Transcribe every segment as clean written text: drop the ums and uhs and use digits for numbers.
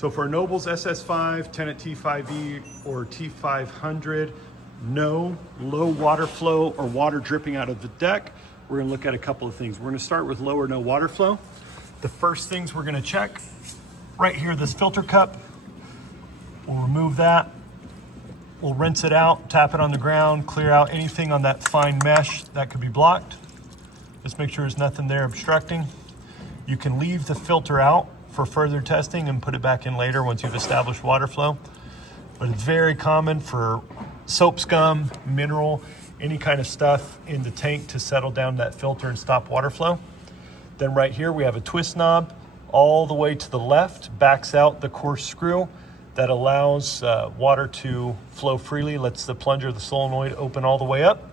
So for Noble's ss5, Tennant T5e, or T500, no low water flow or water dripping out of the deck, we're gonna look at a couple of things. We're gonna start with low or no water flow. The first things we're gonna check, right here, this filter cup. We'll remove that. We'll rinse it out, tap it on the ground, clear out anything on that fine mesh that could be blocked. Just make sure there's nothing there obstructing. You can leave the filter out for further testing and put it back in later once you've established water flow. But it's very common for soap scum, mineral, any kind of stuff in the tank to settle down that filter and stop water flow. Then right here we have a twist knob all the way to the left, backs out the coarse screw that allows water to flow freely, lets the plunger of the solenoid open all the way up.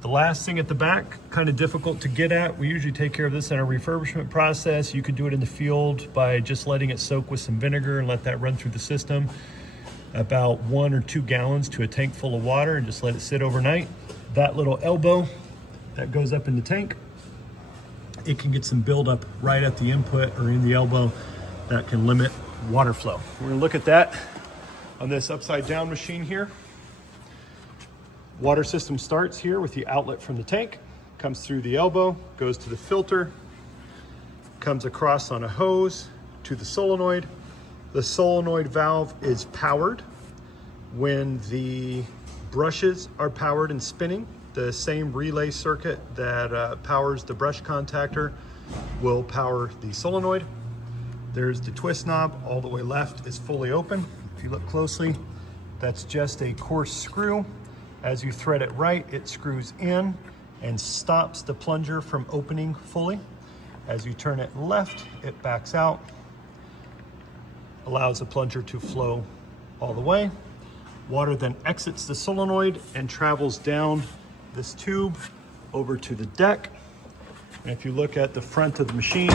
The last thing at the back, kind of difficult to get at. We usually take care of this in our refurbishment process. You could do it in the field by just letting it soak with some vinegar and let that run through the system. About 1 or 2 gallons to a tank full of water, and just let it sit overnight. That little elbow that goes up in the tank, it can get some buildup right at the input or in the elbow that can limit water flow. We're gonna look at that on this upside down machine here. Water system starts here with the outlet from the tank, comes through the elbow, goes to the filter, comes across on a hose to the solenoid. The solenoid valve is powered. When the brushes are powered and spinning, the same relay circuit that powers the brush contactor will power the solenoid. There's the twist knob all the way left is fully open. If you look closely, that's just a coarse screw. As you thread it right, it screws in and stops the plunger from opening fully. As you turn it left, it backs out, allows the plunger to flow all the way. Water then exits the solenoid and travels down this tube over to the deck. And if you look at the front of the machine,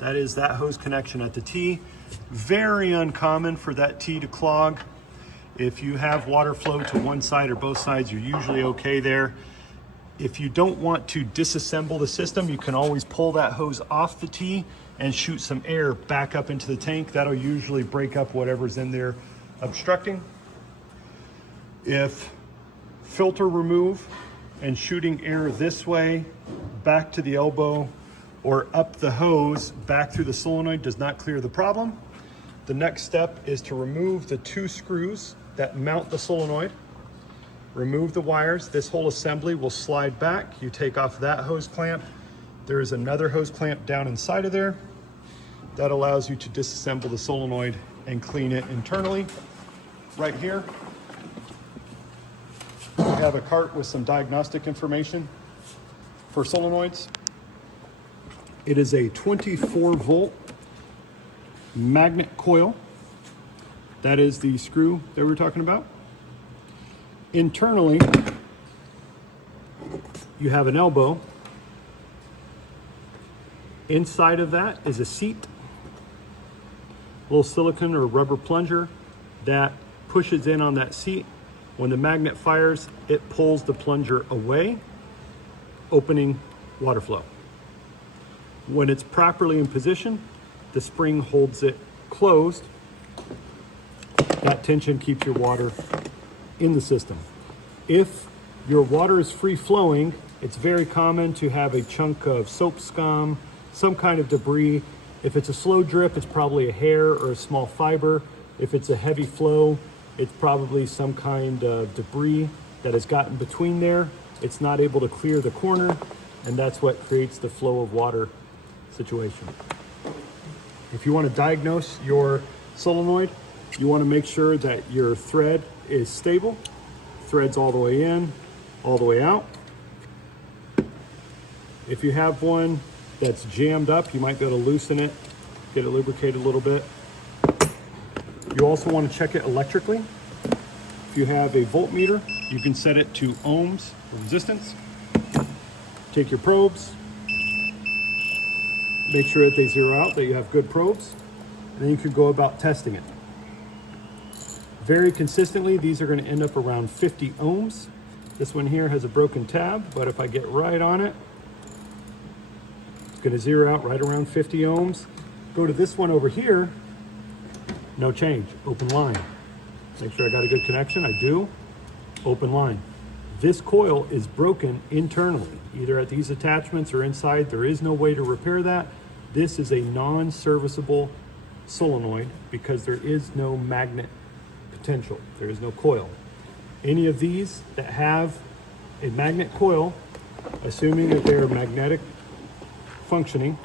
that is that hose connection at the T. Very uncommon for that T to clog. If you have water flow to one side or both sides, you're usually okay there. If you don't want to disassemble the system, you can always pull that hose off the T and shoot some air back up into the tank. That'll usually break up whatever's in there obstructing. If filter remove and shooting air this way back to the elbow or up the hose back through the solenoid does not clear the problem, the next step is to remove the 2 screws that mount the solenoid. Remove the wires. This whole assembly will slide back. You take off that hose clamp. There is another hose clamp down inside of there. That allows you to disassemble the solenoid and clean it internally. Right here, we have a cart with some diagnostic information for solenoids. It is a 24-volt magnet coil. That is the screw that we were talking about. Internally, you have an elbow. Inside of that is a seat, a little silicone or rubber plunger that pushes in on that seat. When the magnet fires, it pulls the plunger away, opening water flow. When it's properly in position, the spring holds it closed. That tension keeps your water in the system. If your water is free flowing, it's very common to have a chunk of soap scum, some kind of debris. If it's a slow drip, it's probably a hair or a small fiber. If it's a heavy flow, it's probably some kind of debris that has gotten between there. It's not able to clear the corner, and that's what creates the flow of water situation. If you want to diagnose your solenoid, you want to make sure that your thread is stable. Threads all the way in, all the way out. If you have one that's jammed up, you might be able to loosen it, get it lubricated a little bit. You also want to check it electrically. If you have a voltmeter, you can set it to ohms resistance. Take your probes, make sure that they zero out, that you have good probes, and then you can go about testing it. Very consistently, these are going to end up around 50 ohms. This one here has a broken tab, but if I get right on it, It's going to zero out right around 50 ohms. Go to this one over here, no change, open line. Make sure I got a good connection, I do. Open line. This coil is broken internally, either at these attachments or inside. There is no way to repair that. This is a non-serviceable solenoid because there is no magnet potential. There is no coil. Any of these that have a magnet coil, assuming that they're magnetic functioning,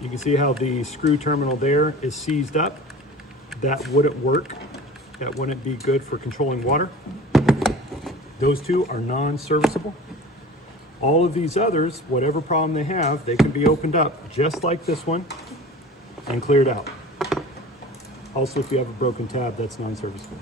you can see how the screw terminal there is seized up. That wouldn't work. That wouldn't be good for controlling water. Those two are non-serviceable. All of these others, whatever problem they have, they can be opened up just like this one and cleared out. Also, if you have a broken tab, that's non-serviceable.